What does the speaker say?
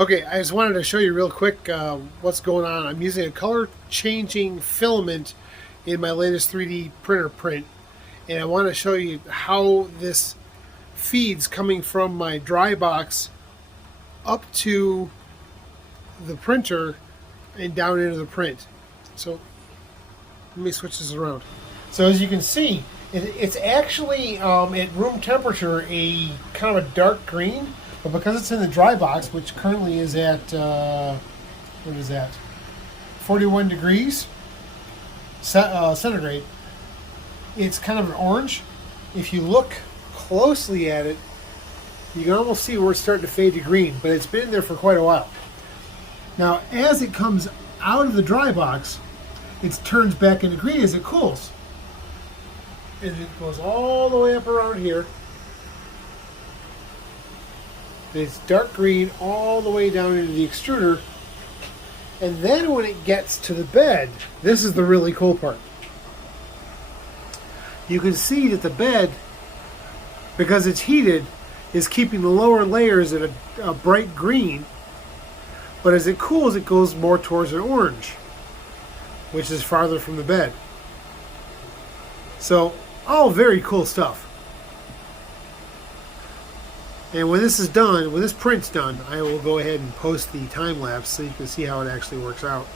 Okay, I just wanted to show you real quick what's going on. I'm using a color changing filament in my latest 3D printer print, and I want to show you how this feeds coming from my dry box up to the printer and down into the print. So let me switch this around. So as you can see, it's actually at room temperature a kind of a dark green, but because it's in the dry box, which currently is at what is that, 41 degrees centigrade, it's kind of an orange. If you look closely at it, you can almost see where it's starting to fade to green, but it's been in there for quite a while. Now, as it comes out of the dry box, it turns back into green as it cools. And it goes all the way up around here. It's dark green all the way down into the extruder. And then when it gets to the bed, this is the really cool part. You can see that the bed, because it's heated, is keeping the lower layers at a bright green. But as it cools, it goes more towards an orange, which is farther from the bed. So, all very cool stuff. And when this is done, when this print's done, I will go ahead and post the time lapse so you can see how it actually works out.